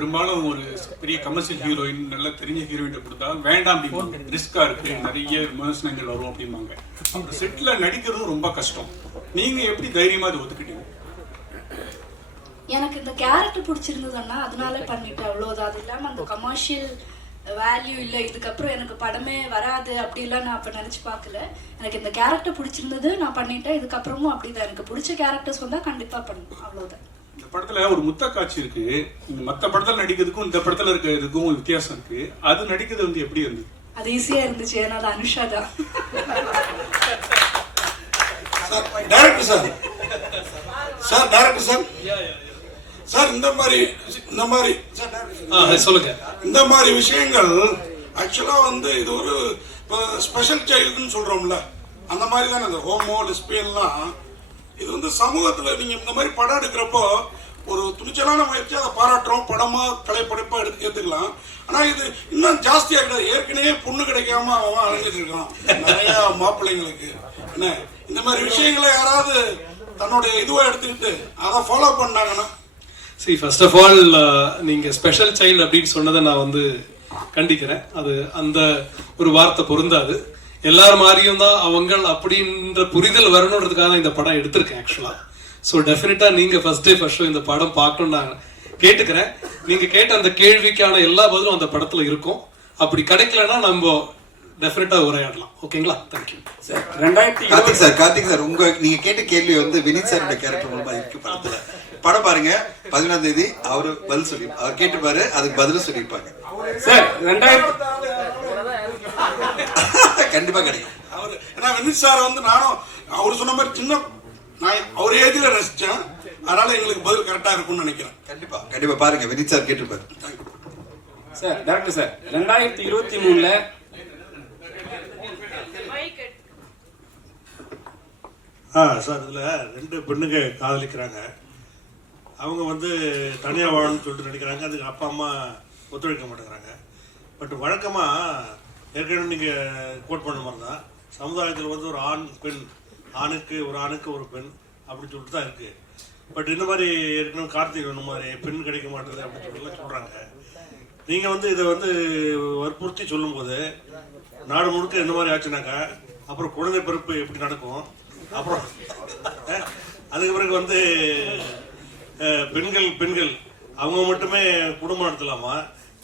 பெரும்பாலும் ஒரு பெரிய கமர்ஷியல் ஹீரோயின் நல்ல தெரிஞ்ச ஹீரோயின் கொடுத்தா வேண்டாம் அப்படிம்பாங்க. ரிஸ்கா இருக்கு. நிறைய விமர்சனங்கள் வரும் அப்படிம்பாங்க. அப்புறம் செட்ல நடிக்கிறது ரொம்ப கஷ்டம். நீங்க எப்படி தைரியமா அதை ஒத்துக்கிட்டீங்க எனக்கு இந்த கேரக்டர் பிடிச்சிருந்ததுன்னா அதனால பண்ணிட்டேன் அவ்வளோதான் அது இல்லாமல் அந்த கமர்ஷியல் வேல்யூ இல்லை. இதுக்கப்புறம் எனக்கு படமே வராது அப்படிலாம் நான் அப்போ நினச்சி பார்க்கல. எனக்கு இந்த கேரக்டர் பிடிச்சிருந்தது நான் பண்ணிட்டேன். இதுக்கப்புறமும் அப்படிதான். எனக்கு பிடிச்ச கேரக்டர்ஸ் வந்தால் கண்டிப்பாக பண்ணும் அவ்வளோதான் இந்த படத்துல ஒரு முத்த காட்சி இருக்கு. இந்த மத்த படத்துல நடிக்கிறதுக்கும் இந்த படத்துல இருக்கிறதுக்கும் வித்தியாசம் இருக்கு. அது நடிக்கிறது வந்து எப்படி இருந்தது? அது ஈஸியாக இருந்துச்சு. ஏன்னா அது அனுஷா தான். Sir director sir. Sir director sir. Sir இந்த மாதிரி இந்த மாதிரி. சொல்லுங்க. இந்த மாதிரி விஷயங்கள் ஆக்சுவலா வந்து இது ஒரு ஸ்பெஷல் சைல்டுன்னு சொல்றோம்ல. அந்த மாதிரி தானே இந்த ஹோமோ லெஸ்பியன்லாம் இது வந்து சமூகத்தில் நீங்க இந்த மாதிரி படம் எடுக்கிறப்போ ஒரு துணிச்சலான முயற்சி அதை பாராட்டுறோம் படமா கலைப்படைப்பா எடுத்து ஏற்றுக்கலாம் ஆனா இது இன்னும் ஜாஸ்தியா கிடையாது. ஏற்கனவே பொண்ணு கிடைக்காம அவன் அலைஞ்சிட்டு இருக்கான். நிறைய மாப்பிள்ளைங்களுக்கு. என்ன? இந்த மாதிரி விஷயங்களை யாராவது தன்னுடைய இதுவா எடுத்துக்கிட்டு அதை ஃபாலோ பண்ணாங்கன்னா. சரி ஃபர்ஸ்ட் ஆஃப் ஆல் நீங்க ஸ்பெஷல் சைல்டு அப்படின்னு சொன்னதை நான் வந்து கண்டிக்கிறேன். அது அந்த ஒரு வார்த்தை பொருந்தாது. எல்லார் மாதிரியும் தான் அவங்கள் அப்படின்ற புரிதல் வரணுன்றதுக்காக தான் இந்த படம் எடுத்திருக்கேன் ஆக்சுவலா ஸோ டெஃபினட்டா நீங்க ஃபர்ஸ்ட் டே ஃபர்ஸ்ட் ஷோ இந்த படம் பார்க்கணும்னு நான் கேட்டுக்கிறேன். நீங்க கேட்ட அந்த கேள்விக்கான எல்லா பதிலும் அந்த படத்துல இருக்கும். அப்படி கிடைக்கலன்னா நம்ம டெஃபினட்டா உரையாடலாம். ஓகேங்களா தேங்க்யூ சார் ரெண்டாயிரத்தி கார்த்திக் சார் கார்த்திக் சார் உங்க நீங்க கேட்ட கேள்வி வந்து வினித் சாரோட கேரக்டர் மூலமா இருக்கு படத்துல. படம் பாருங்க. பதினொன்றாம் தேதி அவரு பதில் சொல்லி அவர் கேட்டுப்பாரு அதுக்கு பதிலும் சொல்லியிருப்பாங்க. சார் ரெண்டாயிரத்தி கண்டிப்பா கிடைக்கும். அவரு ஏன்னா வினித் சார் வந்து நானும் அவர் சொன்ன மாதிரி சின்ன நான் அவர் ஏஜ்ல ரசிச்சேன். அதனால எங்களுக்கு பதில் கரெக்டா இருக்கும்னு நினைக்கிறேன். கண்டிப்பா. கண்டிப்பா பாருங்க வினித் சார் கேட்டுப்பாரு சார் டேரக்டர் சார் ரெண்டாயிரத்தி இருபத்தி மூணுல ஆ சார் இதில் ரெண்டு பெண்ணுங்க காதலிக்கிறாங்க. அவங்க வந்து தனியாக வாழணும்னு சொல்லிட்டு நடிக்கிறாங்க அதுக்கு அப்பா அம்மா ஒத்துழைக்க மாட்டேங்கிறாங்க. பட் வழக்கமாக ஏற்கனவே நீங்கள் கோட் பண்ண மாதிரி தான். சமுதாயத்தில் வந்து ஒரு ஆண் பெண் ஆணுக்கு ஒரு ஆணுக்கு ஒரு பெண் அப்படின்னு சொல்லிட்டு தான் இருக்குது பட் இந்த மாதிரி ஏற்கனவே கார்த்திக் இந்த மாதிரி பெண் கிடைக்க மாட்டேது அப்படின்னு சொல்லிட்டுலாம் சொல்கிறாங்க நீங்கள் வந்து இதை வந்து வற்புறுத்தி சொல்லும்போது நாடு முழுக்க இந்த மாதிரி ஆச்சுனாக்கா அப்புறம் குழந்தை பிறப்பு எப்படி நடக்கும்? அப்புறம் அதுக்கு பிறகு வந்து பெண்கள் பெண்கள் அவங்க மட்டுமே குடும்பம் நடத்தலாமா?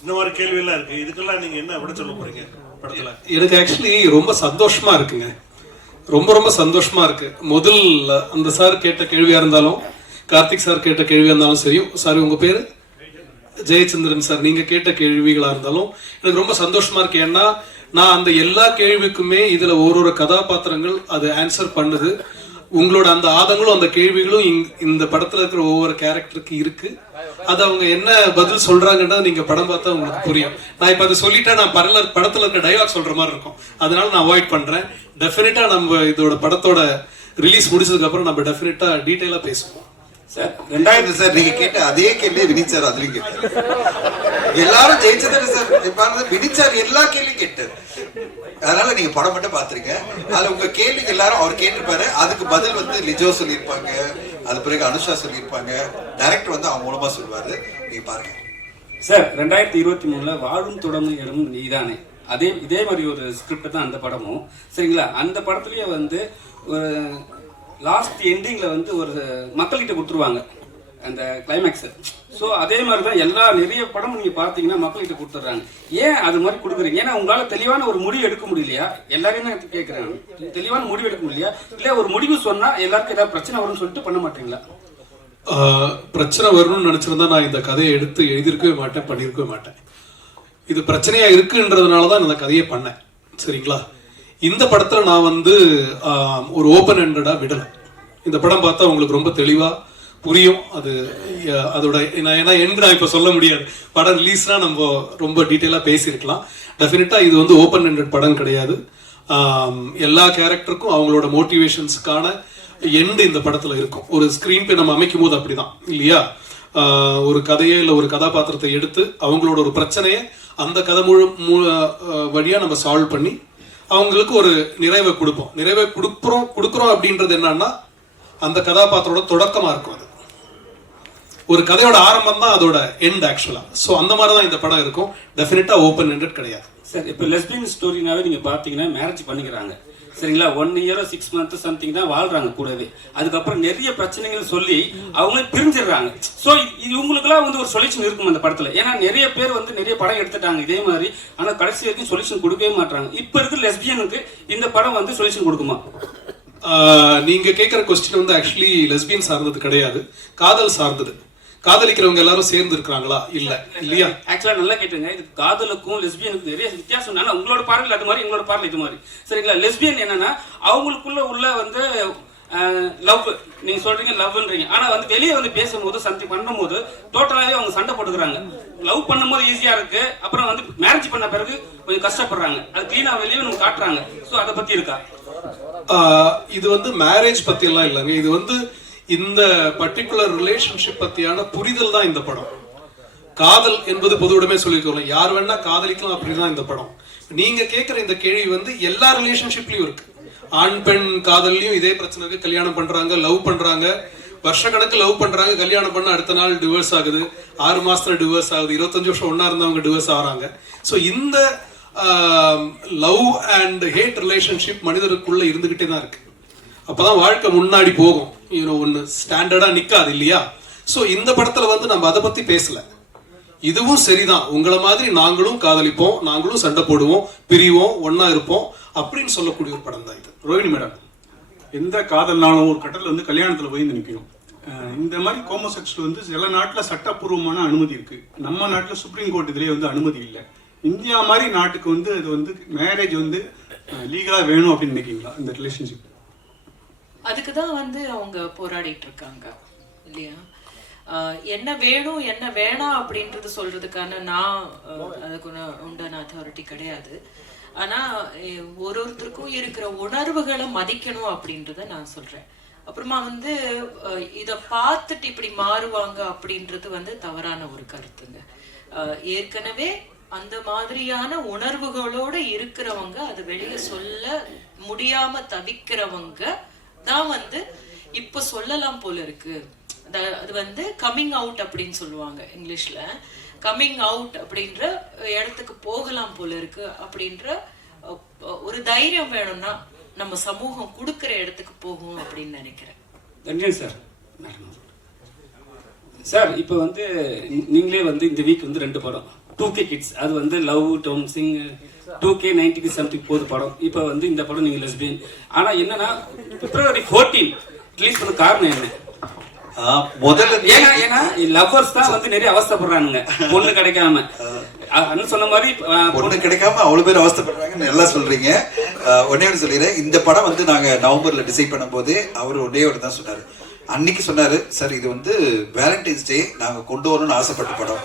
இந்த மாதிரி கேள்வியெல்லாம் இருக்குது இதுக்கெல்லாம் நீங்கள் என்ன விட சொல்ல போகிறீங்க படத்துல. எனக்கு ஆக்சுவலி ரொம்ப சந்தோஷமா இருக்குங்க. ரொம்ப ரொம்ப சந்தோஷமா இருக்கு. முதல் அந்த சார் கேட்ட கேள்வியா இருந்தாலும் கார்த்திக் சார் கேட்ட கேள்வியா இருந்தாலும் சரி சாரி உங்க பேரு? ஜெயச்சந்திரன் சார் நீங்க கேட்ட கேள்விகளா இருந்தாலும் எனக்கு ரொம்ப சந்தோஷமா இருக்கு. ஏன்னா நான் அந்த எல்லா கேள்விக்குமே இதுல ஒரு ஒரு கதாபாத்திரங்கள் அது ஆன்சர் பண்ணுது. உங்களோட அந்த ஆதங்களும் அந்த கேள்விகளும் இங்- இந்த படத்துல இருக்கிற ஒவ்வொரு கேரக்டருக்கு இருக்கு. அது அவங்க என்ன பதில் சொல்றாங்கன்னா நீங்க படம் பார்த்தா உங்களுக்கு புரியும். நான் இப்ப அதை சொல்லிட்டா நான் படல படத்துல இருக்க டைலாக் சொல்ற மாதிரி இருக்கும். அதனால நான் அவாய்ட் பண்றேன். டெஃபினட்டா நம்ம இதோட படத்தோட ரிலீஸ் முடிச்சதுக்கு அப்புறம் நம்ம டெஃபினட்டா டீட்டெயிலா பேசுவோம். சார் ரெண்டாயிரத்தி சார் நீங்க கேட்ட அதே கேள்வி வினித் சார் அதுலயும் கேட்டாரு. எல்லாரும் ஜெயிச்சதானே சார் வினிச்சார் வினித் சார் எல்லா கேள்வியும் கேட்டார். அதனால நீங்க படம் மட்டும் பாத்துருங்க அதுல உங்க கேள்விக்கு எல்லாரும் அவர் கேட்டிருப்பாரு. அதுக்கு பதில் வந்து லிஜோ சொல்லியிருப்பாங்க. அது பிறகு அனுஷா சொல்லியிருப்பாங்க. டைரக்டர் வந்து அவங்க மூலமா சொல்லுவாரு. நீங்க பாருங்க. சார் ரெண்டாயிரத்தி இருபத்தி மூணுல வாழும் தொடங்கும் இடம் நீதானே. அதே இதே மாதிரி ஒரு ஸ்கிரிப்ட் தான் அந்த படமும். சரிங்களா? அந்த படத்துலயே வந்து ஒரு லாஸ்ட் எண்டிங்ல வந்து ஒரு மக்கள்கிட்ட கொடுத்துருவாங்க. அந்த கிளைமேக்ஸ் ஸோ அதே மாதிரி தான் எல்லா நிறைய படம் நீங்க பார்த்தீங்கன்னா மக்கள்கிட்ட கொடுத்துட்றாங்க. ஏன் அது மாதிரி கொடுக்குறீங்க? ஏன்னா உங்களால தெளிவான ஒரு முடிவு எடுக்க முடியலையா? எல்லாரையும் தான் கேட்குறாங்க. தெளிவான முடிவு எடுக்க முடியலையா? இல்லை ஒரு முடிவு சொன்னா எல்லாருக்கும் ஏதாவது பிரச்சனை வரும்னு சொல்லிட்டு பண்ண மாட்டீங்களா? பிரச்சனை வரணும்னு நினைச்சிருந்தா நான் இந்த கதையை எடுத்து எழுதியிருக்கவே மாட்டேன் பண்ணியிருக்கவே மாட்டேன். இது பிரச்சனையா இருக்குன்றதுனால தான் இந்த கதையை பண்ணேன். சரிங்களா? இந்த படத்துல நான் வந்து ஒரு ஓப்பன் ஹேண்டடா விடல. இந்த படம் பார்த்தா உங்களுக்கு ரொம்ப தெளிவா புரியும். அது அதோட நான் ஏன்னா எண்ட் நான் இப்போ சொல்ல முடியாது. படம் ரிலீஸ்னா நம்ம ரொம்ப டீட்டெயிலாக பேசியிருக்கலாம். டெஃபினட்டாக இது வந்து ஓப்பன் ஹண்ட்ரட் படம் கிடையாது. எல்லா கேரக்டருக்கும் அவங்களோட மோட்டிவேஷன்ஸுக்கான எண்டு இந்த படத்தில் இருக்கும். ஒரு ஸ்க்ரீன் பே நம்ம அமைக்கும் போது அப்படிதான் இல்லையா? ஒரு கதையை இல்லை ஒரு கதாபாத்திரத்தை எடுத்து அவங்களோட ஒரு பிரச்சனையை அந்த கதை முழு மு- வழியாக நம்ம சால்வ் பண்ணி அவங்களுக்கு ஒரு நிறைவை கொடுப்போம். நிறைவை கொடுக்குறோம் கொடுக்குறோம் அப்படின்றது என்னன்னா அந்த கதாபாத்திரோட தொடக்கமாக இருக்கும் அது. ஒரு கதையோட ஆரம்பம் தான் அதோட எண்ட் ஆக்சுவலா ஸோ அந்த மாதிரி தான் இந்த படம் இருக்கும். டெஃபினட்டா ஓப்பன் எண்டட் கிடையாது. சார் இப்போ லெஸ்பியன் ஸ்டோரினாவே நீங்க பாத்தீங்கன்னா மேரேஜ் பண்ணிக்கிறாங்க. சரிங்களா? ஒன் இயரோ சிக்ஸ் மந்த் சம்திங் தான் வாழ்றாங்க கூடவே. அதுக்கப்புறம் நிறைய பிரச்சனைகள் சொல்லி அவங்களே பிரிஞ்சிடுறாங்க. ஸோ இவங்களுக்குலாம் வந்து ஒரு சொல்யூஷன் இருக்கும் அந்த படத்துல. ஏன்னா நிறைய பேர் வந்து நிறைய படம் எடுத்துட்டாங்க இதே மாதிரி. ஆனா கடைசி வரைக்கும் சொல்யூஷன் கொடுக்கவே மாட்டாங்க இப்போ இருக்கிற லெஸ்பியனுக்கு இந்த படம் வந்து சொல்யூஷன் கொடுக்குமா? நீங்க கேட்குற கொஸ்டின் வந்து ஆக்சுவலி லெஸ்பியன் சார்ந்தது கிடையாது. காதல் சார்ந்தது. காதலிக்கிறவங்க எல்லாரும் சேர்ந்து இருக்கிறாங்களா? இல்ல. இல்லையா? ஆக்சுவலா நல்லா கேட்டுங்க இது காதலுக்கும் லெஸ்பியனுக்கும் நிறைய வித்தியாசம். உங்களோட பார்வையில் அது மாதிரி எங்களோட பார்வையில் இது மாதிரி. சரிங்களா? லெஸ்பியன் என்னன்னா அவங்களுக்குள்ள உள்ள வந்து லவ் நீங்க சொல்றீங்க லவ்ன்றீங்க. ஆனா வந்து வெளியே வந்து பேசும்போது சந்தி பண்ணும்போது டோட்டலாவே அவங்க சண்டை போட்டுக்கிறாங்க. லவ் பண்ணும்போது ஈஸியா இருக்கு. அப்புறம் வந்து மேரேஜ் பண்ண பிறகு கொஞ்சம் கஷ்டப்படுறாங்க. அது கிளீனா வெளியே நம்ம காட்டுறாங்க. ஸோ அதை பத்தி இருக்கா? இது வந்து மேரேஜ் பத்தி எல்லாம் இல்லைங்க. இது வந்து இந்த பர்டிகுலர் ரிலேஷன்ஷிப் பத்தியான புரிதல் தான் இந்த படம். காதல் என்பது பொதுவிடமே சொல்லியிருக்கோம் யார் வேணா காதலிக்கலாம் அப்படிதான் இந்த படம். நீங்க கேட்கிற இந்த கேள்வி வந்து எல்லா ரிலேஷன்ஷிப்லயும் இருக்கு. ஆண் பெண் காதல்லையும் இதே பிரச்சனை இருக்கு கல்யாணம் பண்றாங்க லவ் பண்றாங்க. வருஷ கணக்கு லவ் பண்றாங்க கல்யாணம் பண்ண அடுத்த நாள் டிவோர்ஸ் ஆகுது. ஆறு மாசத்துல டிவோர்ஸ் ஆகுது. இருபத்தஞ்சு வருஷம் ஒன்னா இருந்தவங்க டிவோர்ஸ் ஆகிறாங்க ஸோ இந்த லவ் அண்ட் ஹேட் ரிலேஷன்ஷிப் மனிதருக்குள்ள இருந்துகிட்டே தான் இருக்கு. அப்பதான் வாழ்க்கை முன்னாடி போகும். யூனோ ஒன்று ஸ்டாண்டர்டா நிற்காது இல்லையா? ஸோ இந்த படத்துல வந்து நம்ம அதை பத்தி பேசல. இதுவும் சரிதான். உங்களை மாதிரி நாங்களும் காதலிப்போம் நாங்களும் சண்டை போடுவோம் பிரிவோம் ஒன்னா இருப்போம் அப்படின்னு சொல்லக்கூடிய ஒரு படம் தான் இது. ரோஹிணி மேடம். எந்த காதல்னாலும் ஒரு கட்டத்தில் வந்து கல்யாணத்தில் போய் நிற்கணும் இந்த மாதிரி கோமோசெக்ஷுவல் வந்து சில நாட்டில் சட்டப்பூர்வமான அனுமதி இருக்கு. நம்ம நாட்டில் சுப்ரீம் கோர்ட் இதுலேயே வந்து அனுமதி இல்லை. இந்தியா மாதிரி நாட்டுக்கு வந்து அது வந்து மேரேஜ் வந்து லீகலாக வேணும் அப்படின்னு நினைக்கிறீங்களா? இந்த ரிலேஷன்ஷிப் அதுக்கு தான் வந்து அவங்க போராடிட்டு இருக்காங்க இல்லையா என்ன வேணும் என்ன வேணாம் அப்படின்றது சொல்றதுக்கான நான் அதுக்கு உண்டான அத்தாரிட்டி கிடையாது. ஆனா ஒரு ஒருத்தருக்கும் இருக்கிற உணர்வுகளை மதிக்கணும் அப்படின்றத நான் சொல்றேன். அப்புறமா வந்து இத பார்த்துட்டு இப்படி மாறுவாங்க அப்படின்றது வந்து தவறான ஒரு கருத்துங்க. ஏற்கனவே அந்த மாதிரியான உணர்வுகளோட இருக்கிறவங்க அது வெளியே சொல்ல முடியாம தவிக்கிறவங்க தான் வந்து இப்ப சொல்லலாம் போல இருக்கு. அது வந்து கம்மிங் அவுட் அப்படின்னு சொல்லுவாங்க இங்கிலீஷ்ல. கம்மிங் அவுட் அப்படின்ற இடத்துக்கு போகலாம் போல இருக்கு அப்படின்ற ஒரு தைரியம் வேணும்னா நம்ம சமூகம் கொடுக்கிற இடத்துக்கு போகும் அப்படின்னு நினைக்கிறேன். நன்றி சார். சார் இப்போ வந்து நீங்களே வந்து இந்த வீக் வந்து ரெண்டு படம். டூ கே கிட்ஸ் அது வந்து லவ் டோம் சிங் டூ கே நைன்டி சம்திங் போகுது படம். இப்போ வந்து இந்த படம் நீங்கள் லெஸ்பியன் ஆனால் என்னன்னா பிப்ரவரி ஃபோர்டீன் ரிலீஸ் பண்ண காரணம் என்ன? முதல்ல ஏன்னா ஏன்னா லவ்வர்ஸ் தான் வந்து நிறைய அவஸ்தைப்படுறானுங்க. பொண்ணு கிடைக்காம. அண்ணன் சொன்ன மாதிரி பொண்ணு கிடைக்காம அவ்வளவு பேர் அவஸ்தைப்படுறாங்கன்னு நல்லா சொல்றீங்க. ஒண்ணே ஒன்று சொல்லிடுறேன். இந்த படம் வந்து நாங்க நவம்பர்ல டிசைட் பண்ணும்போது அவர் ஒரே ஒரு தான் சொன்னாரு. அன்னைக்கு சொன்னாரு சார் இது வந்து வேலண்டைன்ஸ் டே நாங்க கொண்டு வரணும்னு ஆசைப்பட்ட படம்.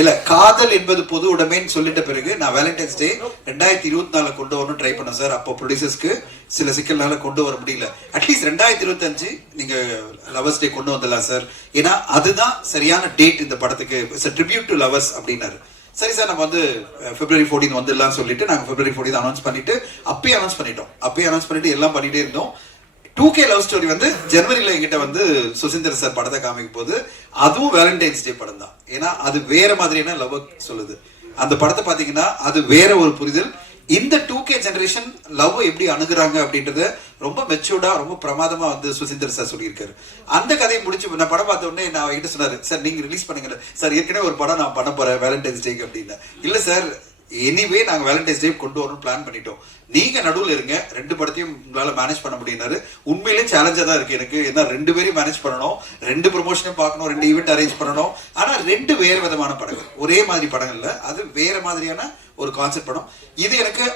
இல்ல காதல் என்பது பொது உடைமைன்னு சொல்லிட்ட பிறகு நான் வேலண்டைன்ஸ் டே ரெண்டாயிரத்தி இருபத்தி நாலு கொண்டு வரணும் ட்ரை பண்ணேன் சார். அப்போ ப்ரொடியூசர்ஸ்க்கு சில சிக்கல்னால கொண்டு வர முடியல. அட்லீஸ்ட் ரெண்டாயிரத்தி இருபத்தஞ்சு நீங்க லவர்ஸ் டே கொண்டு வந்துடலாம் சார். ஏன்னா அதுதான் சரியான டேட் இந்த படத்துக்கு. ட்ரிபியூட் டு லவர்ஸ் அப்படின்னாரு. சரி சார் நம்ம வந்து பிப்ரவரி ஃபோர்டீன் வந்துடலாம் சொல்லிட்டு நாங்கள் பிப்ரவரி ஃபோர்டீன் அனௌன்ஸ் பண்ணிட்டு அப்பயே அனௌன்ஸ் பண்ணிட்டோம். அப்பயே அனௌன்ஸ் பண்ணிட்டு எல்லாம் பண்ணிட்டே இருந்தோம். டூ கே லவ் ஸ்டோரி வந்து ஜனவரியில் என்கிட்ட வந்து சுசீந்திர சார் படத்தை காமிக்கும் போது அதுவும் வேலண்டைன்ஸ் டே படம் தான். ஏன்னா அது வேற மாதிரியான லவ் சொல்லுது. அந்த படத்தை பார்த்தீங்கன்னா அது வேற ஒரு புரிதல். இந்த டூ கே ஜெனரேஷன் லவ் எப்படி அணுகுறாங்க அப்படின்றத ரொம்ப மெச்சூர்டா ரொம்ப பிரமாதமா வந்து சுசீந்தர் சார் சொல்லியிருக்காரு. அந்த கதையை முடிச்சு நான் படம் பார்த்த உடனே நான் என்கிட்ட சொன்னாரு சார் நீங்க ரிலீஸ் பண்ணுங்க. சார் ஏற்கனவே ஒரு படம் நான் பண்ண போறேன் வேலண்டைன்ஸ் டேக்கு அப்படின்னு. இல்ல சார் எனிவே நாங்கள் வேலண்டைன்ஸ் டே கொண்டு வரணும் பிளான் பண்ணிட்டோம். நீங்கள் நடுவில் இருங்க. ரெண்டு படத்தையும் உங்களால் மேனேஜ் பண்ண முடியினாரு உண்மையிலே சேலஞ்சாக தான் இருக்குது எனக்கு. ஏன்னா ரெண்டு பேரையும் மேனேஜ் பண்ணணும். ரெண்டு ப்ரொமோஷனும் பார்க்கணும். ரெண்டு ஈவெண்ட் அரேஞ்ச் பண்ணணும். ஆனால் ரெண்டு வேறு விதமான படங்கள். ஒரே மாதிரி படங்கள்ல அது வேறு மாதிரியான ஒரு கான்செப்ட் படம். இது எனக்கு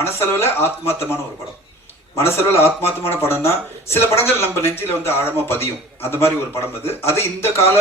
மனசளவில் ஆத்மார்த்தமான ஒரு படம். மனசளவில் ஆத்மார்த்தமான படம்னா சில படங்கள் நம்ம நெஞ்சில் வந்து ஆழமாக பதியும். அந்த மாதிரி ஒரு படம் அது. அது இந்த கால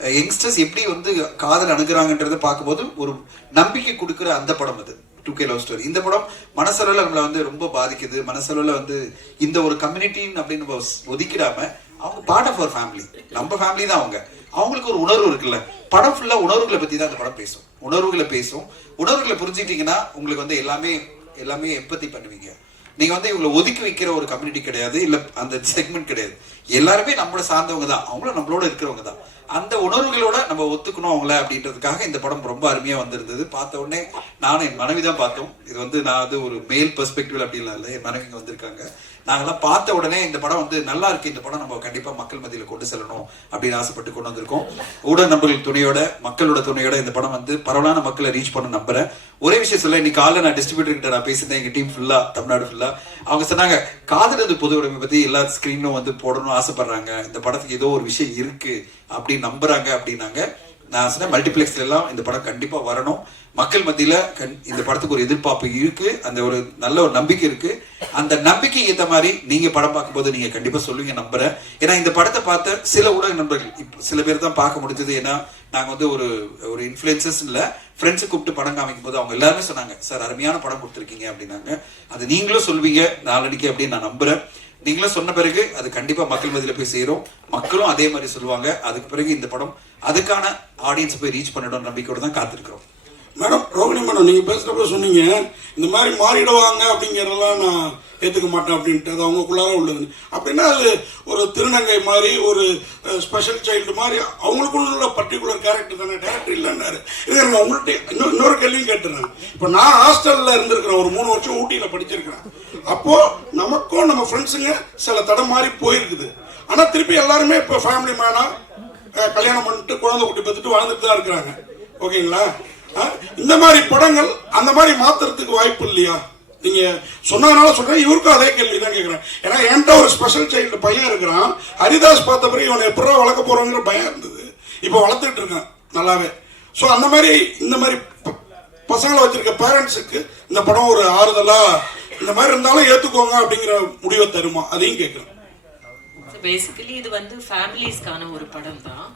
யங்ஸ்டர்ஸ் எப்படி வந்து காதல் அணுகிறாங்கன்றத பார்க்கும்போது ஒரு நம்பிக்கை கொடுக்குற அந்த படம் அது. டூ கே லவ் ஸ்டோரி இந்த படம் மனசளவில் நம்மளை வந்து ரொம்ப பாதிக்குது. மனசளவில் வந்து இந்த ஒரு கம்யூனிட்டின்னு அப்படின்னு நம்ம ஒதுக்கிடாம அவங்க பார்ட் ஆஃப் அவர் ஃபேமிலி நம்ம ஃபேமிலி தான் அவங்க. அவங்களுக்கு ஒரு உணர்வு இருக்குல்ல. படம் ஃபுல்லாக உணர்வுகளை பற்றி தான் அந்த படம் பேசும். உணர்வுகளை பேசும். உணர்வுகளை புரிஞ்சுக்கிட்டீங்கன்னா உங்களுக்கு வந்து எல்லாமே எல்லாமே எம்பத்தி பண்ணுவீங்க. நீங்க வந்து இவங்களை ஒதுக்கி வைக்கிற ஒரு கம்யூனிட்டி கிடையாது. இல்ல அந்த செக்மெண்ட் கிடையாது. எல்லாருமே நம்மளை சார்ந்தவங்க தான். அவங்களும் நம்மளோட இருக்கிறவங்க தான். அந்த உணர்வுகளோட நம்ம ஒத்துக்கணும் அவங்கள அப்படின்றதுக்காக இந்த படம் ரொம்ப அருமையா வந்திருந்தது. பார்த்த உடனே நானும் என் மனைவி தான் பார்த்தோம். இது வந்து நான் வந்து ஒரு மேல் பெர்ஸ்பெக்டிவ் அப்படின்லாம் இல்லை. என் மனைவிங்க வந்திருக்காங்க. நாங்கள்லாம் பார்த்த உடனே இந்த படம் வந்து நல்லா இருக்கு. இந்த படம் நம்ம கண்டிப்பா மக்கள் மத்தியில் கொண்டு செல்லணும் அப்படின்னு ஆசைப்பட்டு கொண்டு வந்திருக்கோம். ஊடக நண்பர்கள் துணையோட மக்களோட துணையோட இந்த படம் வந்து பரவலான மக்களை ரீச் பண்ண நம்புறேன். ஒரே விஷயம் சொல்ல இன்னைக்கு காலைல நான் டிஸ்ட்ரிபியூட்டர் கிட்ட நான் பேசியிருந்தேன். எங்க டீம் ஃபுல்லா தமிழ்நாடு ஃபுல்லா அவங்க சொன்னாங்க காதலது பொது உடைமை பத்தி எல்லா ஸ்கிரீனும் வந்து போடணும்னு ஆசைப்படுறாங்க. இந்த படத்துக்கு ஏதோ ஒரு விஷயம் இருக்கு அப்படின்னு நம்புறாங்க அப்படின்னாங்க. நான் சொன்னேன் மல்டிப்ளெக்ஸ்ல எல்லாம் இந்த படம் கண்டிப்பா வரணும். மக்கள் மத்தியில கண்- இந்த படத்துக்கு ஒரு எதிர்பார்ப்பு இருக்கு. அந்த ஒரு நல்ல ஒரு நம்பிக்கை இருக்கு. அந்த நம்பிக்கை ஏத்த மாதிரி நீங்க படம் பார்க்கும்போது நீங்க கண்டிப்பா சொல்லுவீங்க நம்புறேன். ஏன்னா இந்த படத்தை பார்த்த சில ஊடக நண்பர்கள் இப்போ சில பேர் தான் பார்க்க முடிஞ்சது. ஏன்னா நாங்க வந்து ஒரு ஒரு இன்ஃபுளுசஸ் இல்ல ஃப்ரெண்ட்ஸை கூப்பிட்டு படம் காமிக்கும் போது அவங்க எல்லாருமே சொன்னாங்க சார் அருமையான படம் கொடுத்துருக்கீங்க அப்படின்னாங்க. அது நீங்களும் சொல்வீங்க நாளடிக்கு அப்படின்னு நான் நம்புறேன். நீங்களும் சொன்ன பிறகு அது கண்டிப்பா மக்கள் மதியில போய் சேரும். மக்களும் அதே மாதிரி சொல்லுவாங்க. அதுக்கு பிறகு இந்த படம் அதுக்கான ஆடியன்ஸ் போய் ரீச் பண்ணிடும் நம்பிக்கையோட தான் காத்திருக்கிறோம். மேடம் ரோகிணி மேடம் நீங்கள் பேசுகிறப்ப சொன்னீங்க இந்த மாதிரி மாறிடுவாங்க அப்படிங்கிறதெல்லாம் நான் ஏற்றுக்க மாட்டேன் அப்படின்ட்டு அது அவங்களுக்குள்ளார உள்ளது. அப்படின்னா அது ஒரு திருநங்கை மாதிரி ஒரு ஸ்பெஷல் சைல்டு மாதிரி அவங்களுக்குள்ள பர்டிகுலர் கேரக்டர் தானே டேரக்டர் இல்லைன்னாரு. இது நான் உங்கள்கிட்ட இன்னொரு இன்னொரு கேள்வியும் கேட்டுறேன் இப்போ நான் ஹாஸ்டலில் இருந்திருக்கிறேன் ஒரு மூணு வருஷம் ஊட்டியில் படிச்சிருக்கிறேன். அப்போது நமக்கும் நம்ம ஃப்ரெண்ட்ஸுங்க சில தடம் மாதிரி போயிருக்குது. ஆனால் திருப்பி எல்லாருமே இப்போ ஃபேமிலி மேனா கல்யாணம் பண்ணிட்டு குழந்தை குட்டி பார்த்துட்டு வாழ்ந்துட்டு தான் இருக்கிறாங்க. ஓகேங்களா? இந்த மாதிரி படங்கள் அந்த மாதிரி மாத்துறதுக்கு வாய்ப்பு இல்லையா? நீங்க சொன்னதுனால சொல்றேன் இவருக்கும் அதே கேள்வி தான் கேட்கிறேன் ஏன்னா என்கிட்ட ஒரு ஸ்பெஷல் சைல்டு பையன் இருக்கிறான். ஹரிதாஸ் பார்த்த பிறகு இவனை எப்படா வளர்க்க போறோங்கிற பயம் இருந்தது. இப்போ வளர்த்துட்டு இருக்கான் நல்லாவே. ஸோ அந்த மாதிரி இந்த மாதிரி ப- பசங்களை வச்சிருக்க பேரண்ட்ஸுக்கு இந்த படம் ஒரு ஆறுதலா இந்த மாதிரி இருந்தாலும் ஏத்துக்கோங்க அப்படிங்கிற முடிவை தருமா? அதையும் கேட்கிறேன் பேசிக்கலி இது வந்து ஃபேமிலிஸ்க்கான ஒரு படம் தான்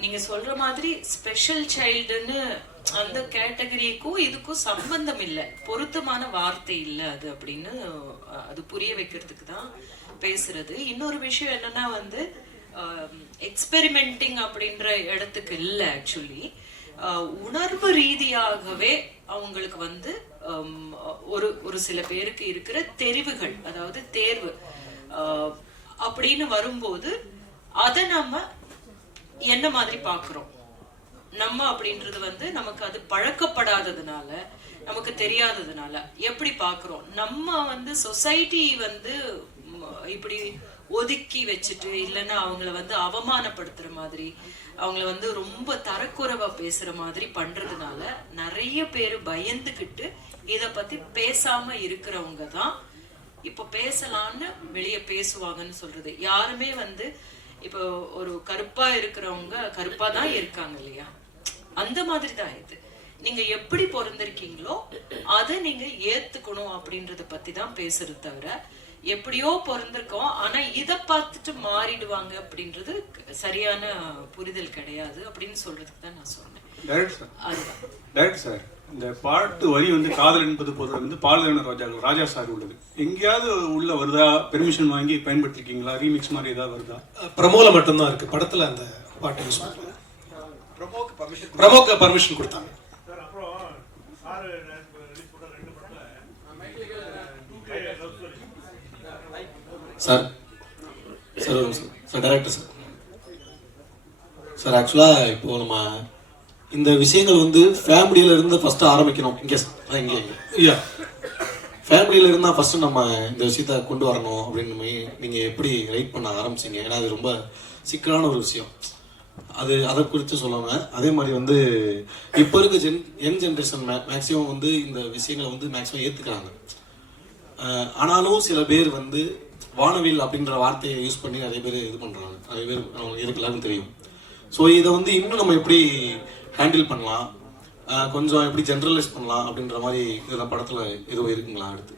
நீங்க சொல்ற மாதிரி ஸ்பெஷல் சைல்டுன்னு அந்த கேட்டகரிக்கும் இதுக்கும் சம்பந்தம் இல்லை. பொருத்தமான வார்த்தை இல்லை அது அப்படின்னு அது புரிய வைக்கிறதுக்கு தான் பேசுறது. இன்னொரு விஷயம் என்னன்னா வந்து எக்ஸ்பெரிமெண்டிங் அப்படின்ற இடத்துக்கு இல்லை ஆக்சுவலி உணர்வு ரீதியாகவே அவங்களுக்கு வந்து ஒரு ஒரு சில பேருக்கு இருக்கிற தெரிவுகள் அதாவது தேர்வு அப்படின்னு வரும்போது அதை நம்ம என்ன மாதிரி பாக்குறோம் நம்ம அப்படின்றது வந்து நமக்கு அது பழக்கப்படாததுனால நமக்கு தெரியாததுனால எப்படி பாக்குறோம் நம்ம வந்து சொசைட்டி வந்து இப்படி ஒதுக்கி வச்சுட்டு இல்லைன்னா அவங்கள வந்து அவமானப்படுத்துற மாதிரி அவங்கள வந்து ரொம்ப தரக்குறைவா பேசுற மாதிரி பண்றதுனால நிறைய பேர் பயந்துக்கிட்டு இத பத்தி பேசாம இருக்கிறவங்க தான். இப்ப பேசலான்னு வெளியே பேசுவாங்கன்னு சொல்றது. யாருமே வந்து இப்போ ஒரு கருப்பா இருக்கிறவங்க கருப்பா தான் இருக்காங்க இல்லையா? அந்த மாதிரி தான் இது. நீங்க எப்படி பிறந்திருக்கீங்களோ அதை நீங்க ஏத்துக்கணும் அப்படின்றத பத்தி தான் பேசுறது தவிர எப்படியோ பிறந்திருக்கோம் ஆனா இத பார்த்துட்டு மாறிடுவாங்க அப்படின்றது சரியான புரிதல் கிடையாது அப்படின்னு சொல்றதுக்கு தான் நான் சொன்னேன். அதுதான். இந்த பாட்டு வரி வந்து காதல் என்பது பொருள் வந்து பாலன ராஜா ராஜா சார் உள்ளது. எங்கேயாவது உள்ள வருதா? பெர்மிஷன் வாங்கி பயன்படுத்திருக்கீங்களா? ரீமிக்ஸ் மாதிரி ஏதாவது வருதா? பிரமோல மட்டும்தான் இருக்கு. படத்துல அந்த பாட்டு யூஸ் பண்ணல பிரமோக்கு பர்மிஷன் கொடுத்தாங்க சார் அப்புறம் sir sir director sir sir. ஆக்சுவலாக இப்போ நம்ம இந்த விஷயங்கள் வந்து ஃபேமிலியில இருந்து ஃபர்ஸ்ட் ஆரம்பிக்கணும். இங்கே இங்கே ஃபேமிலியில இருந்தா ஃபர்ஸ்ட் நம்ம இந்த விஷயத்த கொண்டு வரணும் அப்படின்னு நீங்க எப்படி ரைட் பண்ண ஆரம்பிச்சீங்க? ஏன்னா அது ரொம்ப சிக்கலான ஒரு விஷயம். அது அதை குறித்து சொல்லாம அதே மாதிரி வந்து இப்போ இருக்க ஜென் யங் ஜென்ரேஷன் மேக்ஸிமம் வந்து இந்த விஷயங்களை வந்து மேக்ஸிமம் ஏத்துக்கிறாங்க. அஹ் ஆனாலும் சில பேர் வந்து வானவில் அப்படின்ற வார்த்தையை யூஸ் பண்ணி நிறைய பேர் இது பண்றாங்க. நிறைய பேர் அவங்களுக்கு எல்லாருக்கும் தெரியும். ஸோ இதை வந்து இன்னும் நம்ம எப்படி ஹேண்டில் பண்ணலாம். கொஞ்சம் எப்படி ஜென்ரலைஸ் பண்ணலாம் அப்படின்ற மாதிரி இந்த படத்தில் எதுவும் இருக்குங்களா அடுத்து?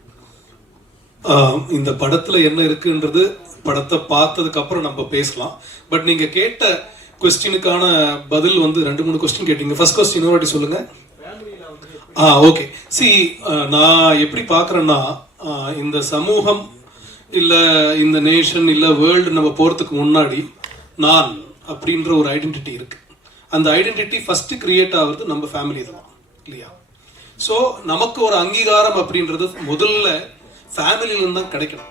இந்த படத்துல என்ன இருக்குன்றது படத்தை பார்த்ததுக்கு அப்புறம் நம்ம பேசலாம். பட் நீங்க கேட்ட கொஸ்டினுக்கான பதில் வந்து ரெண்டு மூணு கொஸ்டின் கேட்டீங்க. ஃபர்ஸ்ட் கொஸ்டின் ஒரு வாட்டி சொல்லுங்க. ஆ ஓகே சி நான் எப்படி பார்க்குறேன்னா இந்த சமூகம் இல்லை இந்த நேஷன் இல்லை வேர்ல்டு நம்ம போகிறதுக்கு முன்னாடி நான் அப்படின்ற ஒரு ஐடென்டிட்டி இருக்குது அந்த ஐடென்டிட்டி ஃபர்ஸ்ட் கிரியேட் ஆகுறது நம்ம ஃபேமிலி தான் இல்லையா? ஸோ நமக்கு ஒரு அங்கீகாரம் அப்படின்றது முதல்ல ஃபேமிலியில தான் கிடைக்கணும்.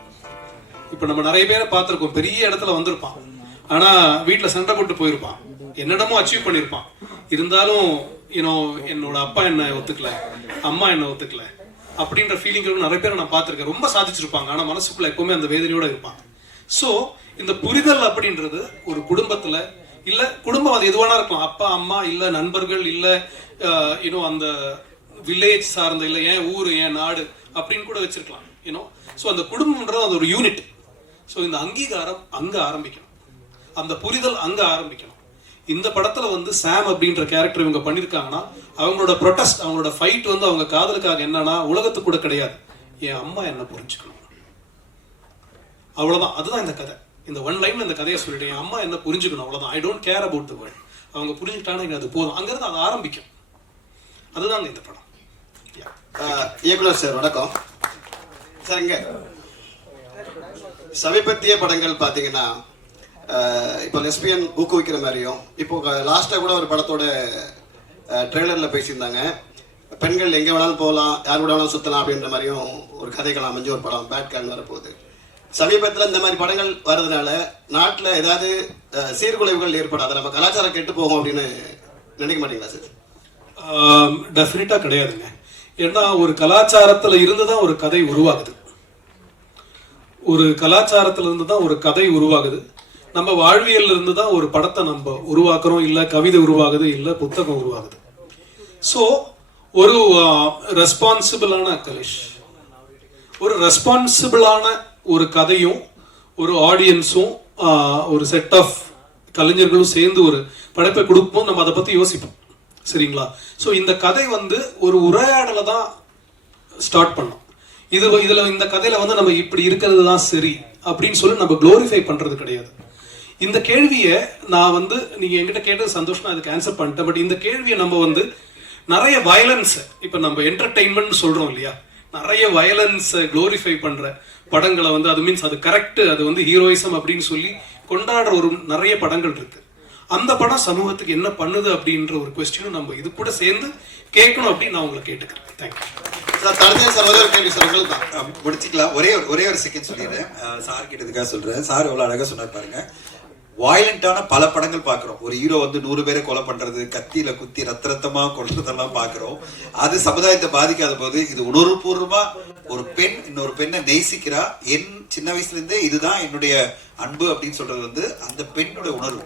இப்போ நம்ம நிறைய பேரை பார்த்துருக்கோம் பெரிய இடத்துல வந்திருப்பான். ஆனா வீட்டில் சண்டை போட்டு போயிருப்பான். என்னென்னமோ அச்சீவ் பண்ணியிருப்பான் இருந்தாலும் ஏன்னோ என்னோட அப்பா என்ன ஒத்துக்கல அம்மா என்ன ஒத்துக்கல அப்படின்ற ஃபீலிங் நிறைய பேர் நான் பார்த்திருக்கேன். ரொம்ப சாதிச்சிருப்பாங்க. ஆனா மனசுக்குள்ள எப்பவுமே அந்த வேதனையோட இருப்பாங்க. சோ இந்த புரிதல் அப்படின்றது ஒரு குடும்பத்துல இல்ல குடும்பம் அது எதுவானா இருக்கலாம். அப்பா அம்மா இல்ல நண்பர்கள் இல்ல இன்னும் அந்த வில்லேஜ் சார்ந்த இல்ல ஏன் ஊர் ஏன் நாடு அப்படின்னு கூட வச்சிருக்கலாம் யூனோ ஸோ அந்த குடும்பம்ன்றது அது ஒரு யூனிட் ஸோ இந்த அங்கீகாரம் அங்க ஆரம்பிக்கணும். அந்த புரிதல் அங்க ஆரம்பிக்கணும். இந்த படத்துல வந்து சாம் அப்படின்ற கேரக்டர் இவங்க பண்ணிருக்காங்கன்னா அவங்களோட ப்ரொட்டஸ்ட் அவங்களோட ஃபைட் வந்து அவங்க காதலுக்காக என்னன்னா உலகத்துக்கு கூட கிடையாது. என் அம்மா என்ன புரிஞ்சுக்கணும்? அவ்வளவுதான். அதுதான் இந்த கதை. இந்த ஒன் லைன்ல இந்த கதையை சொல்லிட்டேன். என் அம்மா என்ன புரிஞ்சுக்கணும் அவ்வளவுதான். I don't care about the world அவங்க புரிஞ்சுக்கிட்டாங்கன்னா எனக்கு அது போதும். அங்கிருந்து அது ஆரம்பிக்கும். அதுதாங்க இந்த படம். இயக்குனர் சார் வணக்கம். சார் சமீபத்திய படங்கள் பார்த்தீங்கன்னா இப்போ லெஸ்பியன் ஊக்குவிக்கிற மாதிரியும் இப்போ லாஸ்ட்டாக கூட ஒரு படத்தோட ட்ரெய்லரில் பேசியிருந்தாங்க. பெண்கள் எங்கே வேணாலும் போகலாம் யார் கூட வேணாலும் சுற்றலாம் அப்படின்ற மாதிரியும் ஒரு கதைகள் அமைஞ்ச ஒரு படம். பேட் கேன் வரப்போகுது. சமீபத்தில் இந்த மாதிரி படங்கள் வர்றதுனால நாட்டில் ஏதாவது சீர்குலைவுகள் ஏற்படாது நம்ம கலாச்சாரம் கெட்டு போகும் அப்படின்னு நினைக்க மாட்டீங்களா சார்? டெஃபினட்டாக கிடையாதுங்க. ஏன்னா ஒரு கலாச்சாரத்தில் இருந்து தான் ஒரு கதை உருவாகுது. ஒரு கலாச்சாரத்தில் இருந்து தான் ஒரு கதை உருவாகுது. நம்ம வாழ்வியல்ல இருந்து தான் ஒரு படத்தை நம்ம உருவாக்குறோம். இல்லை கவிதை உருவாகுது இல்லை புத்தகம் உருவாகுது. ஸோ ஒரு ரெஸ்பான்சிபிளான கலேஷ் ஒரு ரெஸ்பான்சிபிளான ஒரு கதையும் ஒரு ஆடியன்ஸும் ஒரு செட் ஆஃப் கலைஞர்களும் சேர்ந்து ஒரு படைப்பை கொடுப்போம். நம்ம அதை பற்றி யோசிப்போம். சரிங்களா? ஸோ இந்த கதை வந்து ஒரு உரையாடலை தான் ஸ்டார்ட் பண்ணோம். இது இதில் இந்த கதையில் வந்து நம்ம இப்படி இருக்கிறது தான் சரி அப்படின்னு சொல்லி நம்ம க்ளோரிஃபை பண்ணுறது கிடையாது. இந்த கேள்வியை நான் வந்து நீங்கள் என்கிட்ட கேட்டது சந்தோஷம் அதுக்கு ஆன்சர் பண்ணிட்டேன். பட் இந்த கேள்வியை நம்ம வந்து நிறைய வயலன்ஸ் இப்போ நம்ம என்டர்டெயின்மெண்ட் சொல்கிறோம் இல்லையா? நிறைய வயலன்ஸை க்ளோரிஃபை பண்ணுற படங்களை வந்து அது மீன்ஸ் அது கரெக்ட் அது வந்து ஹீரோயிசம் அப்படின்னு சொல்லி கொண்டாடுற ஒரு நிறைய படங்கள் இருக்கு. அந்த படம் சமூகத்துக்கு என்ன பண்ணுது அப்படின்ற ஒரு கொஸ்டினும் நம்ம இது கூட சேர்ந்து கேட்கணும் அப்படின்னு நான் உங்களை கேட்டுக்கிறேன். தேங்க்யூ சார் தரதே சார் ஒரே ஒரு கேள்வி சார் உங்களுக்கு தான் முடிச்சுக்கலாம். ஒரே ஒரு ஒரே ஒரு செகண்ட் சொல்லிடுறேன் சார் கேட்டதுக்காக சொல்றேன். சார் எவ்வளவு அழகா சொன்னார் பாருங்க. வாயலண்டான பல படங்கள் பாக்குறோம் ஒரு ஹீரோ வந்து நூறு பேரை கொலை பண்றது கத்தியில குத்தி ரத்த ரத்தமா கொள்றதெல்லாம் பாக்குறோம் அது சமுதாயத்தை பாதிக்காத போது இது உணர்வுபூர்வமா ஒரு பெண் இன்னொரு பெண்ணை நேசிக்கிறா. என் சின்ன வயசுல இருந்தே இதுதான் என்னுடைய அன்பு அப்படின்னு சொல்றது வந்து அந்த பெண்ணுடைய உணர்வு.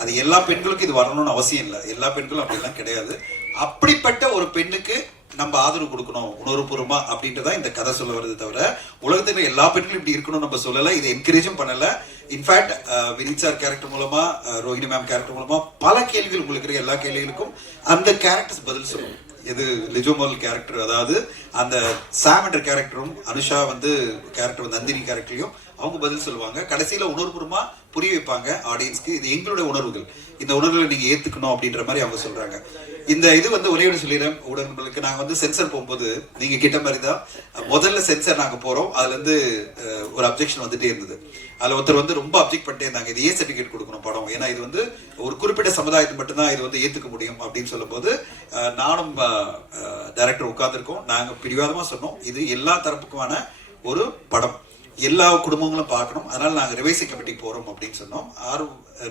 அது எல்லா பெண்களுக்கும் இது வரணும்னு அவசியம் இல்லை. எல்லா பெண்களும் அப்படிலாம் கிடையாது. அப்படிப்பட்ட ஒரு பெண்ணுக்கு நம்ம ஆதரவு கொடுக்கணும் உணர்வுபூர்வமா அப்படின்றதா இந்த கதை சொல்ல வருது தவிர உலகத்துல எல்லா பெண்களும் இப்படி இருக்கணும் நம்ம சொல்லல இதை என்கரேஜும் பண்ணல. இன்ஃபேக்ட் வினித் சார் கேரக்டர் மூலமா ரோஹிணி மேம் கேரக்டர் மூலமா பல கேள்விகள் உங்களுக்கு இருக்கிற எல்லா கேள்விகளுக்கும் அந்த கேரக்டர்ஸ் பதில் சொல்லணும் இது லிஜோமல் கேரக்டர் அதாவது அந்த சாம் என்ற கேரக்டரும் அனுஷா வந்து கேரக்டர் நந்தினி கேரக்டரையும் அவங்க பதில் சொல்லுவாங்க. கடைசியில உணர்வுபூர்வமா புரிய வைப்பாங்க ஆடியன்ஸ்க்கு இது எங்களுடைய உணர்வுகள். இந்த உணர்வுகளை நீங்க ஏத்துக்கணும் அப்படின்ற மாதிரி அவங்க சொல்றாங்க. இந்த இது வந்து ஒரே ஒன்று சொல்லிடுறேன். ஊடகங்களுக்கு நாங்கள் வந்து சென்சர் போகும்போது நீங்க கிட்ட மாதிரி தான் முதல்ல சென்சர் நாங்கள் போறோம். அதுல இருந்து ஒரு அப்ஜெக்ஷன் வந்துட்டே இருந்தது. அதுல ஒருத்தர் வந்து ரொம்ப அப்ஜெக்ட் பண்ணிட்டே இருந்தாங்க. இது ஏ சர்டிஃபிகேட் கொடுக்கணும் படம். ஏன்னா இது வந்து ஒரு குறிப்பிட்ட சமுதாயத்தை மட்டும்தான் இது வந்து ஏத்துக்க முடியும் அப்படின்னு சொல்லும்போது நானும் டைரக்டர் உட்கார்ந்துருக்கோம். நாங்கள் பிடிவாதமாக சொன்னோம். இது எல்லா தரப்புக்குமான ஒரு படம். எல்லா குடும்பங்களும் பார்க்கணும். அதனால நாங்க ரிவைசிங் கமிட்டிக்கு போறோம் அப்படின்னு சொன்னோம். ஆர்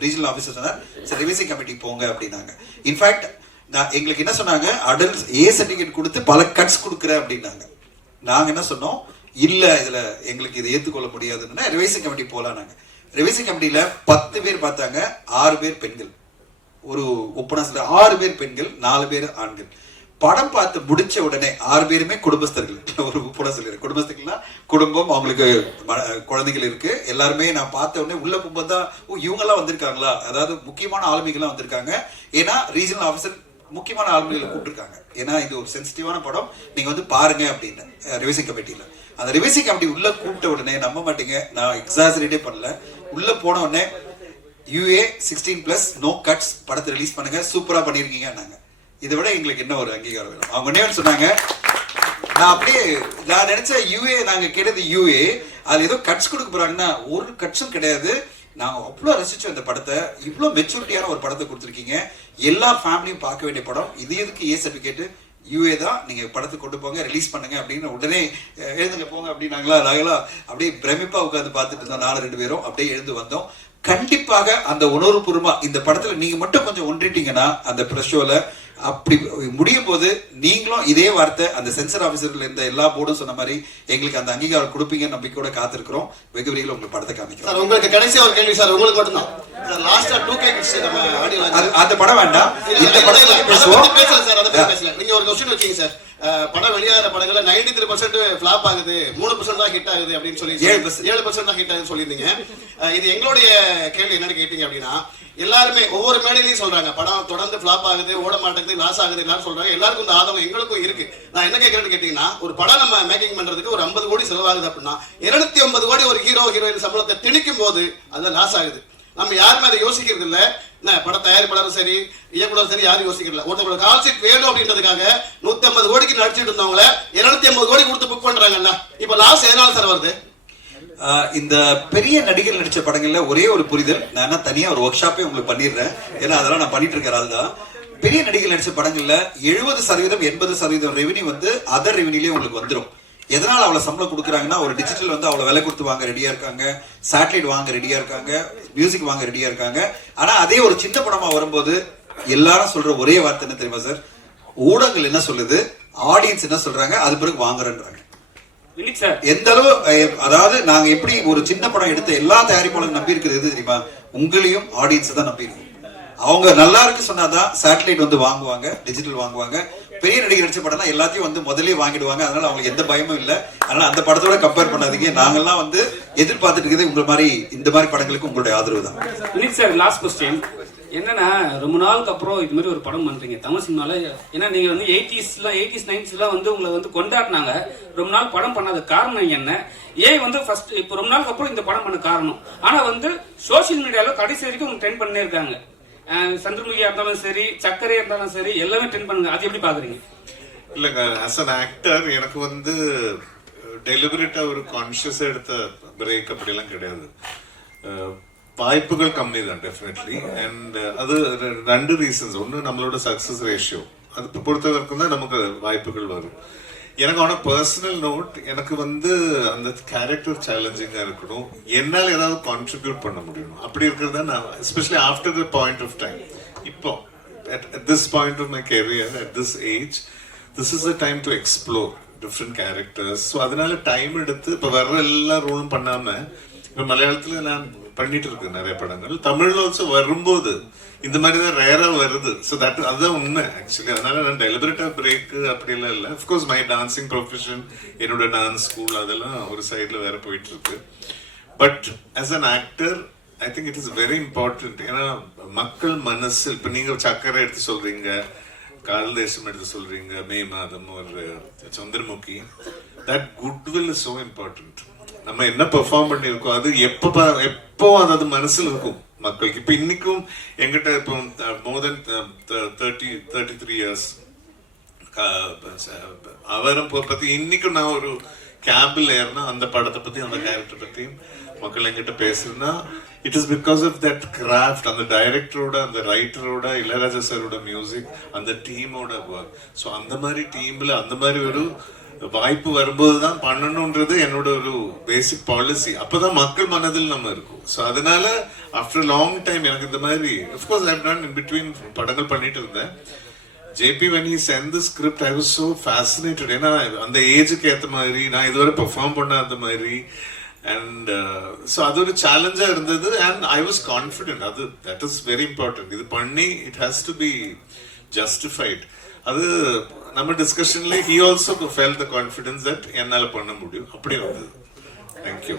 ரீஜனல் ஆஃபீஸர் சொன்னார் சரி ரிவைசிங் கமிட்டி போங்க அப்படின்னாங்க. இன்ஃபேக்ட் நான் எங்களுக்கு என்ன சொன்னாங்க? அடல்ட் ஏ சர்டிஃபிகேட் கொடுத்து பல கட்ஸ் கொடுக்குறேன் அப்படின்னாங்க. நாங்க என்ன சொன்னோம்? இல்ல இதுல எங்களுக்கு இதை ஏத்துக்கொள்ள முடியாதுன்னா ரிவைசி கமிட்டி போலாம் நாங்க ரிவைசி கமிட்டியில பத்து பேர் பார்த்தாங்க ஆறு பேர் பெண்கள். ஒரு ஒப்பனாசில ஆறு பேர் பெண்கள் நாலு பேர் ஆண்கள். படம் பார்த்து முடிச்ச உடனே ஆறு பேருமே குடும்பஸ்தர்கள். ஒரு உப்புட சொல்லிடுறேன் குடும்பஸ்தர்கள்னா குடும்பம் அவங்களுக்கு குழந்தைகள் இருக்கு. எல்லாருமே நான் பார்த்த உடனே உள்ள போகும்போது தான் ஓ இவங்கெல்லாம் வந்திருக்காங்களா? அதாவது முக்கியமான ஆளுமைகள்லாம் வந்திருக்காங்க. ஏன்னா ரீஜனல் ஆஃபீஸர் முக்கியமான ஆளுமைகளை கூப்பிட்டுருக்காங்க. ஏன்னா இது ஒரு சென்சிட்டிவான படம். நீங்க வந்து பாருங்க அப்படின்னு ரிவிசிங் கமிட்டியில அந்த ரிவிசிங் கமிட்டி உள்ள கூப்பிட்ட உடனே நம்ப மாட்டீங்க. நான் எக்ஸாசரேட்டே பண்ணல. உள்ள போன உடனே UA sixteen plus no cuts படத்தை ரிலீஸ் பண்ணுங்க. சூப்பரா பண்ணிருக்கீங்க நாங்கள் இதை விட எங்களுக்கு என்ன ஒரு அங்கீகாரம் வேணும். அவங்க ஒன்னே சொன்னாங்க? நான் அப்படியே நான் நினைச்சேன் யூஏ நாங்க கேட்டது யூஏ அது ஏதோ கட்ஸ் கொடுக்க போறாங்கன்னா ஒரு கட்ஸும் கிடையாது. நாங்கள் அவ்வளோ ரசிச்சோம் இந்த படத்தை. இவ்வளோ மெச்சூரிட்டியான ஒரு படத்தை கொடுத்துருக்கீங்க. எல்லா ஃபேமிலியும் பார்க்க வேண்டிய படம். இது எதுக்கு ஏ சர்டிஃபிகேட் யூஏ தான். நீங்கள் படத்தை கொண்டு போங்க ரிலீஸ் பண்ணுங்க அப்படின்னு உடனே எழுதுங்க எழுந்துங்க போங்க அப்படின்னாங்களா நாங்களா அப்படியே பிரமிப்பாக உட்காந்து பார்த்துட்டு இருந்தோம் நாலு ரெண்டு பேரும். அப்படியே எழுந்து வந்தோம். கண்டிப்பாக அந்த உணர்வுபூர்வமாக இந்த படத்தில் நீங்கள் மட்டும் கொஞ்சம் ஒன்றிட்டீங்கன்னா அந்த ப்ரெஷோவில் அப்படி முடியும் போது நீங்களும் இதே வார்த்தை அந்த சென்சர் ஆபீசர்ல இருந்த எல்லா போர்டும் சொன்ன மாதிரி எங்களுக்கு அந்த அங்கீகாரம் கொடுப்பீங்க நம்பிக்கையோட காத்திருக்கிறோம். வெகு விரைவில் உங்களுக்கு படத்தை காமிக்கிறோம். சார் உங்களுக்கு கடைசியா ஒரு கேள்வி சார் உங்களுக்கு மட்டும்தான். லாஸ்டா டூ கே கிட்ஸ் நம்ம ஆடியோ அது- அந்த படம் வேண்டாம். இந்த பேசுவோம். பேசல சார் அதை பேசல. நீங்க ஒரு கொஸ்டின் வச்சீங்க சார். படம் வெளியாகிற படங்கள்ல நைன்டி த்ரீ பர்சன்ட் ஃபிளாப் ஆகுது. மூணு பர்சன்ட் தான் ஹிட் ஆகுது அப்படின்னு சொல்லி ஏழு பர்சன்ட் தான் ஹிட் ஆகுதுன்னு சொல்லியிருந்தீங்க. இது எங்களுடைய கேள்வி என்னன்னு கேட்டீங்க அப்படின்னா எல்லாருமே ஒவ்வொரு மேடையிலையும் சொல்றாங்க படம் தொடர்ந்து ஃபிளாப் ஆகுது ஓட மாட்டேங்குது லாஸ் ஆகுது எல்லாரும் சொல்றாங்க. எல்லாருக்கும் இந்த ஆதங்கம் எங்களுக்கும் இருக்கு. நான் என்ன கேட்கறேன்னு கேட்டீங்கன்னா ஒரு படம் நம்ம மேக்கிங் பண்றதுக்கு ஒரு ஐம்பது கோடி செலவாகுது அப்படின்னா இருநூத்தி ஐம்பது கோடி ஒரு ஹீரோ ஹீரோயின் சம்பளத்தை திணிக்கும் போது அது லாஸ் ஆகுது. நம்ம யாருமே அதை யோசிக்கிறது இல்ல? என்ன பட தயாரிப்பாளரும் சரி இயக்குனரும் சரி யாரும் யோசிக்கல ஒருத்தவங்களுக்கு கால் வேணும் அப்படின்றதுக்காக நூத்தி ஐம்பது கோடிக்கு நடிச்சிட்டு இருந்தவங்கள இருநூத்தி ஐம்பது கோடி கொடுத்து புக் பண்றாங்கல்ல. இப்ப லாஸ் எதனால சார் வருது? ஆஹ் இந்த பெரிய நடிகர் நடிச்ச படங்கள்ல ஒரே ஒரு புரிதல். நான் தனியா ஒரு ஒர்க் ஷாப்பே உங்களுக்கு பண்ணிடுறேன். ஏன்னா அதெல்லாம் நான் பண்ணிட்டு இருக்கிற ஆள் தான். பெரிய நடிகர் நடிச்ச படங்கள்ல எழுபது சதவீதம் எண்பது சதவீதம் ரெவன்யூ வந்து அதர் ரெவன்யூலயே உங்களுக்கு வந்துடும் எதனால அவ்வளவு சம்பளம் கொடுக்குறாங்கன்னா ஒரு டிஜிட்டல் வந்து அவ்வளவு விலை கொடுத்து வாங்க ரெடியா இருக்காங்க சேட்டலைட் வாங்க ரெடியா இருக்காங்க மியூசிக் வாங்க ரெடியா இருக்காங்க. ஆனா அதே ஒரு சின்ன படமா வரும்போது எல்லாரும் சொல்ற ஒரே வார்த்தை என்ன தெரியுமா சார் ஊடகங்கள் என்ன சொல்லுது? ஆடியன்ஸ் என்ன சொல்றாங்க? அது பிறகு வாங்குறேன்றாங்க. எந்த அளவு அதாவது நாங்க எப்படி ஒரு சின்ன படம் எடுத்த எல்லா தயாரிப்பாளரும் நம்பி இருக்கிறது எது தெரியுமா? உங்களையும் ஆடியன்ஸ் தான் நம்பி இருக்கோம் அவங்க நல்லா இருக்கு சொன்னாதான் சேட்டலைட் வந்து வாங்குவாங்க டிஜிட்டல் வாங்குவாங்க. பெரிய நடிகர் நடிச்ச படம்லாம் எல்லாத்தையும் வந்து முதலே வாங்கிடுவாங்க. அதனால அவங்களுக்கு எந்த பயமும் இல்ல. அதனால அந்த படத்தோட கம்பேர் பண்ணாதீங்க. நாங்கெல்லாம் வந்து எதிர்பார்த்துட்டு இருக்கிறது உங்க மாதிரி இந்த மாதிரி படங்களுக்கு உங்களுடைய ஆதரவு தான். வினித் சார் லாஸ்ட் கொஸ்டின் என்னன்னா ரொம்ப நாளுக்கு அப்புறம் இது மாதிரி ஒரு படம் பண்றீங்க. தமிழ் சினிமால ஏன்னா நீங்க வந்து எயிட்டிஸ்லாம் எயிட்டிஸ் நைன்டிஸ்லாம் வந்து உங்களை வந்து கொண்டாடினாங்க. ரொம்ப நாள் படம் பண்ணாத காரணம் என்ன? ஏன் வந்து ஃபர்ஸ்ட் இப்போ ரொம்ப நாளுக்கு அப்புறம் இந்த படம் பண்ண காரணம்? ஆனா வந்து சோஷியல் மீடியாவில் கடைசி வரைக்கும் உங்களுக்கு ட்ரெண்ட் பண்ணே இருக்காங்க. சந்திரமுகியா இருந்தாலும் சரி சக்கரையா இருந்தாலும் சரி எல்லாமே ட்ரெண்ட் பண்ணுங்க. அது எப்படி பாக்குறீங்க? இல்லைங்க ஆஸ் அன் ஆக்டர் எனக்கு வந்து டெலிபரேட்டா ஒரு கான்ஷியஸ் எடுத்த பிரேக் அப்படிலாம் கிடையாது. வாய்ப்புகள் கம்மி தான் டெஃபினெட்லி அண்ட் அது ரெண்டு ரீசன்ஸ் ஒன்று நம்மளோட சக்ஸஸ் ரேஷியோ அது பொறுத்தவரைக்கும் தான் நமக்கு வாய்ப்புகள் வரும். எனக்கு ஆன பர்சனல் நோட் எனக்கு வந்து அந்த கேரக்டர் சேலஞ்சிங்காக இருக்கணும். என்னால் ஏதாவது கான்ட்ரிபியூட் பண்ண முடியணும். அப்படி இருக்கிறது தான் நான் especially after the point of time இப்போ at this point of my my at this age this is a time to to different different so அதனால டைம் எடுத்து இப்போ வர்ற எல்லா ரோலும் பண்ணாமல் இப்போ மலையாளத்தில் நான் பண்ணிட்டு இருக்கு நிறைய படங்கள். தமிழ்ல ஆல்சோ வரும்போது இந்த மாதிரி தான் ரேரா வருது. ஸோ தட் அதுதான் உண்மை ஆக்சுவலி அதனால நான் டெலிபரேட்டா பிரேக் அப்படிலாம் இல்லை. Of course my dancing profession என்னோட டான்ஸ் ஸ்கூல் அதெல்லாம் ஒரு சைடில் வேற போயிட்டு இருக்கு but as an actor I think it is very important ஏன்னா மக்கள் மனசில் இப்போ நீங்க சக்கரை எடுத்து சொல்றீங்க கால தேசம் எடுத்து சொல்றீங்க மே மாதம் ஒரு Chandramukhi that goodwill is so important நம்ம என்ன பெர்ஃபார்ம் பண்ணியிருக்கோம் அது எப்போ எப்போ அது மனசில் இருக்கும். மக்களுக்கு இப்போ இன்னைக்கும் எங்கிட்ட இப்போ more then thirty thirty three years அவரை பற்றி இன்னைக்கும் நான் ஒரு கேம்பில் ஏறினா அந்த படத்தை பத்தி அந்த கேரக்டர் பற்றியும் மக்கள் எங்கிட்ட பேசுனா it is because of that craft அந்த டைரக்டரோட அந்த ரைட்டரோட இளையராஜா சாரோட மியூசிக் அந்த டீமோட ஒர்க் ஸோ அந்த மாதிரி டீமில் அந்த மாதிரி ஒரு வாய்ப்பு வரும்போது தான் பண்ணணுன்றது என்னோட ஒரு பேசிக் பாலிசி அப்போதான் மக்கள் மனதில் நம்ம இருக்கும். ஸோ அதனால ஆஃப்டர் லாங் டைம் எனக்கு இந்த மாதிரி of course I done in between படங்கள் பண்ணிட்டு இருந்தேன். JP when he sent the script I was so fascinated ஏன்னா அந்த ஏஜுக்கு ஏற்ற மாதிரி நான் இதுவரை பெர்ஃபார்ம் பண்ணாத மாதிரி. அண்ட் ஸோ uh, அது ஒரு சேலஞ்சாக இருந்தது. அண்ட் ஐ வாஸ் கான்ஃபிடென்ட் அது தட் இஸ் வெரி இம்பார்ட்டன்ட் இது பண்ணி it has to be justified அது நம்ம டிஸ்கஷன்ல he also fell the confidence that என்னால் பண்ண முடியும் அப்படி வந்தது தேங்க்யூ